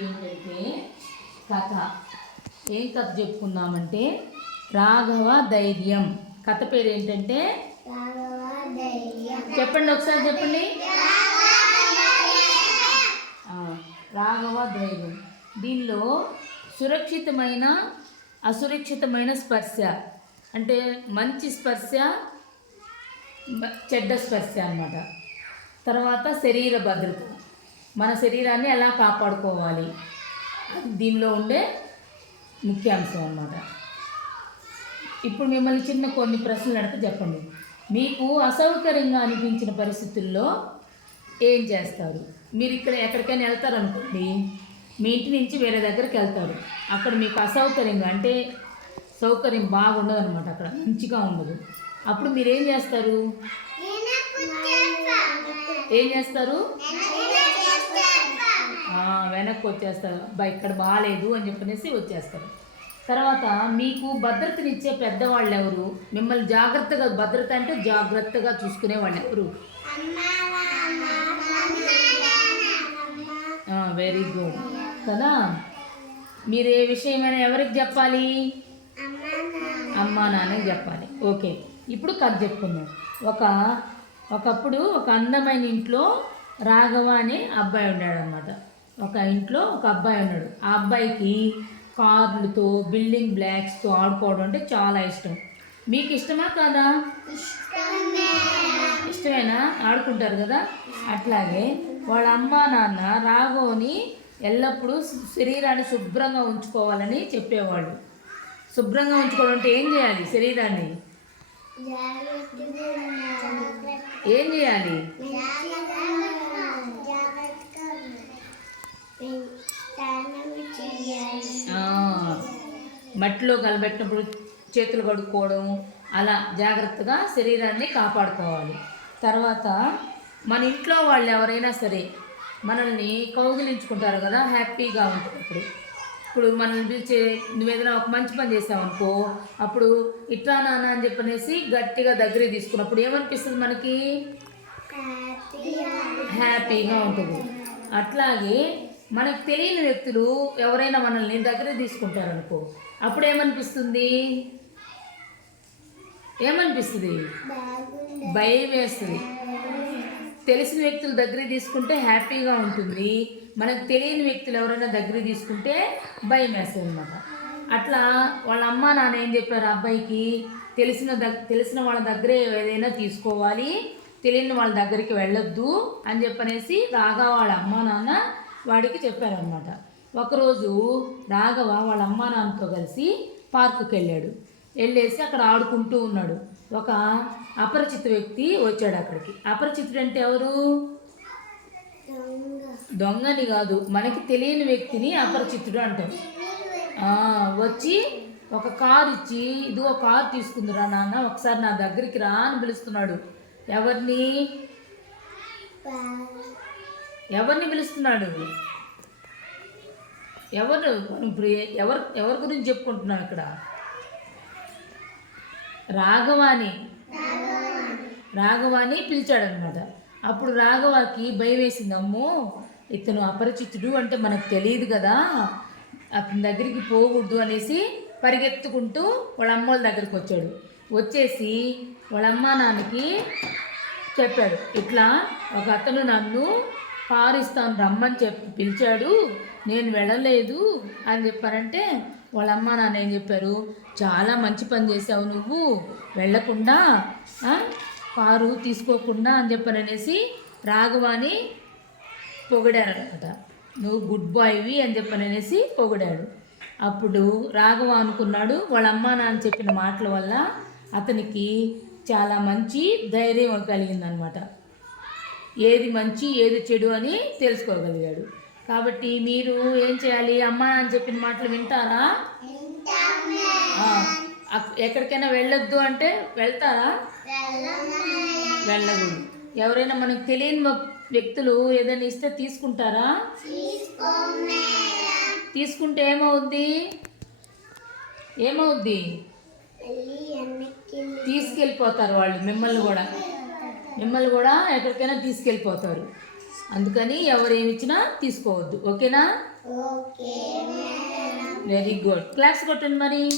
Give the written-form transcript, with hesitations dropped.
ఏంటంటే కథ. ఏం కథ చెప్పుకుందామంటే రాఘవ ధైర్యం. కథ పేరు ఏంటంటే చెప్పండి, ఒకసారి చెప్పండి. రాఘవ ధైర్యం. దీనిలో సురక్షితమైన అసురక్షితమైన స్పర్శ, అంటే మంచి స్పర్శ చెడ్డ స్పర్శ అన్నమాట. తర్వాత శరీర భద్రత, మన శరీరాన్ని ఎలా కాపాడుకోవాలి, దీనిలో ఉండే ముఖ్యాంశం అన్నమాట. ఇప్పుడు మిమ్మల్ని చిన్న కొన్ని ప్రశ్నలు అడిగితే చెప్పండి. మీకు అసౌకర్యంగా అనిపించిన పరిస్థితుల్లో ఏం చేస్తారు? మీరు ఇక్కడ ఎక్కడికైనా వెళ్తారు అనుకోండి, మీ ఇంటి నుంచి వేరే దగ్గరికి వెళ్తారు. అక్కడ మీకు అసౌకర్యంగా, అంటే సౌకర్యం బాగుండదు అనమాట, అక్కడ మంచిగా ఉండదు. అప్పుడు మీరు ఏం చేస్తారు? వెనక్కి వచ్చేస్తారు. ఇక్కడ బాగాలేదు అని చెప్పనేసి వచ్చేస్తారు. తర్వాత మీకు భద్రతనిచ్చే పెద్దవాళ్ళు ఎవరు? మిమ్మల్ని జాగ్రత్తగా, భద్రత అంటే జాగ్రత్తగా చూసుకునే వాళ్ళు ఎవరు? వెరీ గుడ్ కదా. మీరు ఏ విషయమైనా ఎవరికి చెప్పాలి? అమ్మా నాన్నకి చెప్పాలి. ఓకే, ఇప్పుడు కథ చెప్పుకుందాం. ఒకప్పుడు ఒక అందమైన ఇంట్లో రాఘవ అనే అబ్బాయి ఉన్నాడు అనమాట. ఒక ఇంట్లో ఒక అబ్బాయి ఉన్నాడు. ఆ అబ్బాయికి కార్లతో, బిల్డింగ్ బ్లాక్స్తో ఆడుకోవడం అంటే చాలా ఇష్టం. మీకు ఇష్టమా కాదా? ఇష్టమేనా? ఆడుకుంటారు కదా. అట్లాగే వాళ్ళ అమ్మా నాన్న రాఘవని ఎల్లప్పుడూ శరీరాన్ని శుభ్రంగా ఉంచుకోవాలని చెప్పేవాళ్ళు. శుభ్రంగా ఉంచుకోవడం అంటే ఏం చేయాలి? శరీరాన్ని ఏం చేయాలి? మట్టిలో కలబెట్టినప్పుడు చేతులు కడుక్కోవడం, అలా జాగ్రత్తగా శరీరాన్ని కాపాడుకోవాలి. తర్వాత మన ఇంట్లో వాళ్ళు ఎవరైనా సరే మనల్ని కౌగిలించుకుంటారు కదా, హ్యాపీగా ఉంటుంది. ఇప్పుడు మనల్ని పిలిచి నువ్వేదైనా ఒక మంచి పని చేసావనుకో, అప్పుడు ఇట్లా నాన్న అని చెప్పనేసి గట్టిగా దగ్గరికి తీసుకున్నప్పుడు ఏమనిపిస్తుంది? మనకి హ్యాపీగా ఉంటుంది. అట్లాగే మనకు తెలియని వ్యక్తులు ఎవరైనా మనల్ని దగ్గరికి తీసుకుంటారనుకో, అప్పుడు ఏమనిపిస్తుంది? భయం వేస్తుంది. తెలిసిన వ్యక్తులు దగ్గరికి తీసుకుంటే హ్యాపీగా ఉంటుంది. మనకు తెలియని వ్యక్తులు ఎవరైనా దగ్గరికి తీసుకుంటే భయం వేస్తుంది అనమాట. అట్లా వాళ్ళ అమ్మ నాన్న ఏం చెప్పారు అబ్బాయికి? తెలిసిన వాళ్ళ దగ్గరే ఏదైనా తీసుకోవాలి, తెలియని వాళ్ళ దగ్గరికి వెళ్ళొద్దు అని చెప్పనేసి రాఘవ వాళ్ళ అమ్మ నాన్న వాడికి చెప్పారనమాట. ఒకరోజు రాఘవ వాళ్ళ అమ్మ నాన్నతో కలిసి పార్కుకి వెళ్ళేసి అక్కడ ఆడుకుంటూ ఉన్నాడు. ఒక అపరిచిత వ్యక్తి వచ్చాడు అక్కడికి. అపరిచితుడు అంటే ఎవరు? దొంగని కాదు, మనకి తెలియని వ్యక్తిని అపరిచితుడు అంటారు. వచ్చి ఒక కారు ఇచ్చి, ఇదిగో కారు తీసుకుందిరా నాన్న, ఒకసారి నా దగ్గరికి రా అని పిలుస్తున్నాడు. ఎవరిని పిలుస్తున్నాడు? ఇప్పుడు ఎవరి గురించి చెప్పుకుంటున్నాం ఇక్కడ? రాఘవాని పిలిచాడనమాట. అప్పుడు రాఘవకి భయం వేసింది. అమ్మో, ఇతను అపరిచితుడు అంటే మనకు తెలియదు కదా, అతని దగ్గరికి పోకూడదు అనేసి పరిగెత్తుకుంటూ వాళ్ళ అమ్మోళ్ళ దగ్గరికి వచ్చాడు. వచ్చేసి వాళ్ళ అమ్మ నాన్నకి చెప్పాడు, ఇట్లా ఒక అతను నన్ను కారు ఇస్తాను రమ్మని పిలిచాడు, నేను వెళ్ళలేదు అని చెప్పారంటే వాళ్ళ అమ్మ నాన్న ఏం చెప్పారు? చాలా మంచి పని చేసావు నువ్వు, వెళ్ళకుండా కారు తీసుకోకుండా అని చెప్పననేసి రాఘవాని పొగిడారనమాట. నువ్వు గుడ్ బాయ్వి అని చెప్పననేసి పొగిడాడు. అప్పుడు రాఘవ అనుకున్నాడు, వాళ్ళ అమ్మ నాన్న చెప్పిన మాటల వల్ల అతనికి చాలా మంచి ధైర్యం కలిగిందనమాట. ఏది మంచి ఏది చెడు అని తెలుసుకోగలిగాడు. కాబట్టి మీరు ఏం చేయాలి? అమ్మ నాన్న చెప్పిన మాటలు వింటారా? ఎక్కడికైనా వెళ్ళొద్దు అంటే వెళ్తారా? వెళ్ళకూడదు. ఎవరైనా మనకు తెలియని వ్యక్తులు ఏదైనా ఇస్తే తీసుకుంటారా? తీసుకుంటే ఏమవుద్ది? తీసుకెళ్ళిపోతారు వాళ్ళు. మిమ్మల్ని కూడా ఎక్కడికైనా తీసుకెళ్ళిపోతారు. అందుకని ఎవరు ఏమి ఇచ్చినా తీసుకోవద్దు. ఓకేనా? ఓకే. Very good. క్లాప్స్ కొట్టండి మరి.